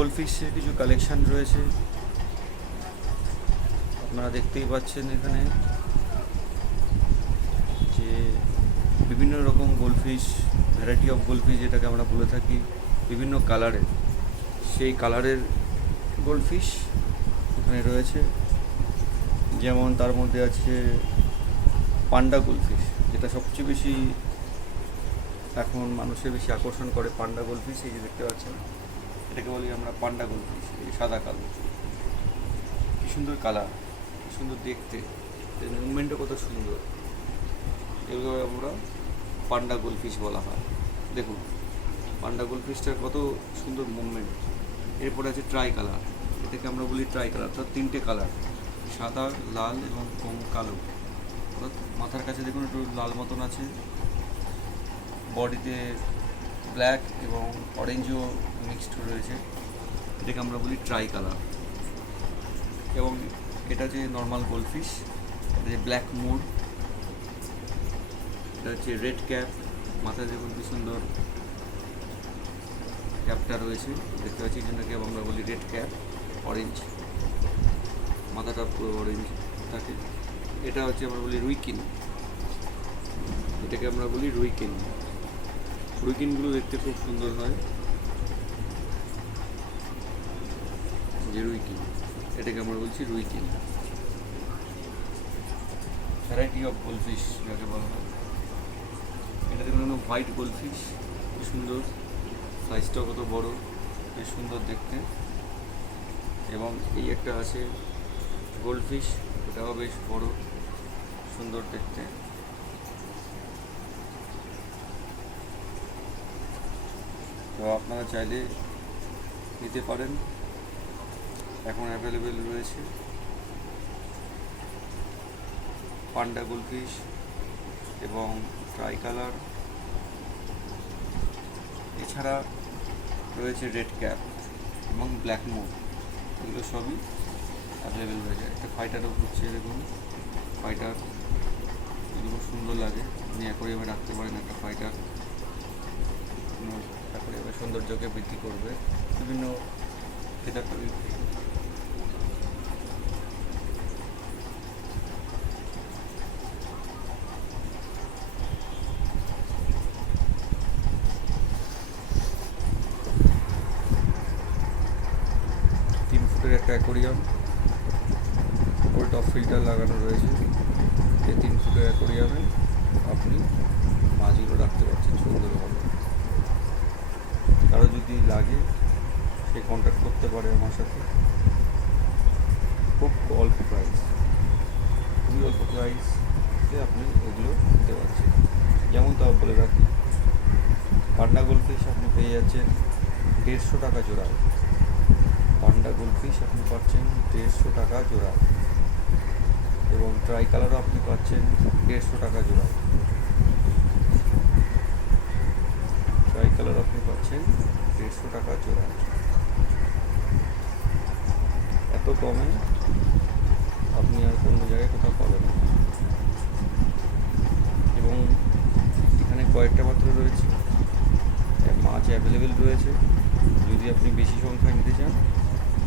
গোল্ডফিশের কিছু কালেকশন রয়েছে, আপনারা দেখতেই পাচ্ছেন এখানে যে বিভিন্ন রকম গোল্ডফিশ, ভ্যারাইটি অফ গোল্ডফিশ যেটাকে আমরা বলে থাকি, বিভিন্ন কালারের, সেই কালারের গোল্ডফিশ এখানে রয়েছে। যেমন তার মধ্যে আছে পান্ডা গোল্ডফিশ, যেটা সবচেয়ে বেশি এখন মানুষের বেশি আকর্ষণ করে। পান্ডা গোল্ডফিশ, এই যে দেখতে পাচ্ছেন, এটাকে বলি আমরা পান্ডা গোল্ডফিশ। এই সাদা কালো, কি সুন্দর কালার, কি সুন্দর দেখতে, এর মুভমেন্টও কত সুন্দর, এগুলো আমরা পান্ডা গোল্ডফিশ বলা হয়। দেখুন পান্ডা গোল্ডফিশটার কত সুন্দর মুভমেন্ট। এরপরে আছে ট্রাই কালার, এটাকে আমরা বলি ট্রাই কালার, অর্থাৎ তিনটে কালার, সাদা, লাল এবং কালো। অর্থাৎ মাথার কাছে দেখুন একটু লাল মতন আছে, বডিতে ব্ল্যাক এবং অরেঞ্জও মিক্সড রয়েছে, এটাকে আমরা বলি ট্রাই কালার। এবং এটা যে নর্মাল গোল্ডফিশ, এটা যে ব্ল্যাক মুড, এটা হচ্ছে রেড ক্যাপ, মাথায় দেখুন কি সুন্দর ক্যাপটা রয়েছে, দেখতে পাচ্ছি, যেটাকে আমরা বলি রেড ক্যাপ, অরেঞ্জ, মাথাটা পুরো অরেঞ্জ থাকে। এটা হচ্ছে আমরা বলি রুইকিন, এটাকে আমরা বলি রুইকিন। রুইকিনগুলো দেখতে খুব সুন্দর হয়, যে রুইকিন, এটাকে আমরা বলছি রুইকিন। ভ্যারাইটি অফ গোল্ডফিশ যাকে বলা হয়। এটা দেখুন হোয়াইট গোল্ডফিশ, কি সুন্দর, সাইজটাও কত বড়, বেশ সুন্দর দেখতে। এবং এই একটা আছে গোল্ডফিশ, এটাও বেশ বড়, সুন্দর দেখতে। তো আপনারা চাইলে নিতে পারেন, এখন অ্যাভেলেবেল রয়েছে পান্ডা গোল্ডফিশ এবং ট্রাই কালার, এছাড়া রয়েছে রেড ক্যাপ এবং ব্ল্যাক মুন, এগুলো সবই অ্যাভেলেবেল রয়েছে। একটা ফাইটারও ঘুরছে, দেখুন ফাইটার, এগুলো সুন্দর লাগে, আপনি অ্যাকোরিয়ামে রাখতে পারেন একটা ফাইটার, অ্যাকোরিয়ামের সৌন্দর্যকে বৃদ্ধি করবে। বিভিন্ন ফেদার 3 ফুটের একটা অ্যাকোরিয়াম, উপরে টপ ফিল্টার লাগানো রয়েছে। এই 3 ফুটের অ্যাকোরিয়ামে আপনি মাছগুলো রাখতে পারছেন সুন্দরভাবে। কারো যদি লাগে সে কন্ট্যাক্ট করতে পারে আমার সাথে। খুব অল্প প্রাইস, খুবই অল্প প্রাইসে আপনি এগুলো নিতে পারছেন। যেমন তাও বলে রাখি, পান্ডা গোল্ডফিশ আপনি পেয়ে যাচ্ছেন 150 টাকা জোড়া। পান্ডা গোল্ডফিশ আপনি পাচ্ছেন 150 টাকা জোড়া, এবং ট্রাই কালারও আপনি পাচ্ছেন 150 টাকা জোড়া। ট্রাই কালার আপনি পাচ্ছেন 150 টাকা জোড়া। এত কমে আপনি আর কোনো জায়গায় কোথাও পাবেন না। এবং এখানে কয়েকটা মাত্র রয়েছে, মাছ অ্যাভেলেবেল রয়েছে। যদি আপনি বেশি সংখ্যায় নিতে চান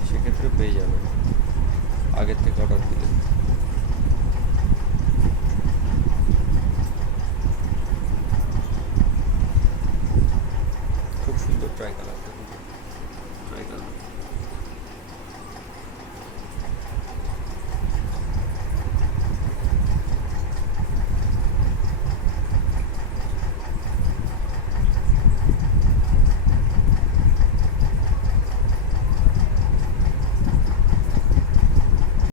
সেক্ষেত্রে পেয়ে যাবেন আগের থেকে অর্ডার দিলে। খুব সুন্দর ট্রাই কালার, ট্রাই কালার।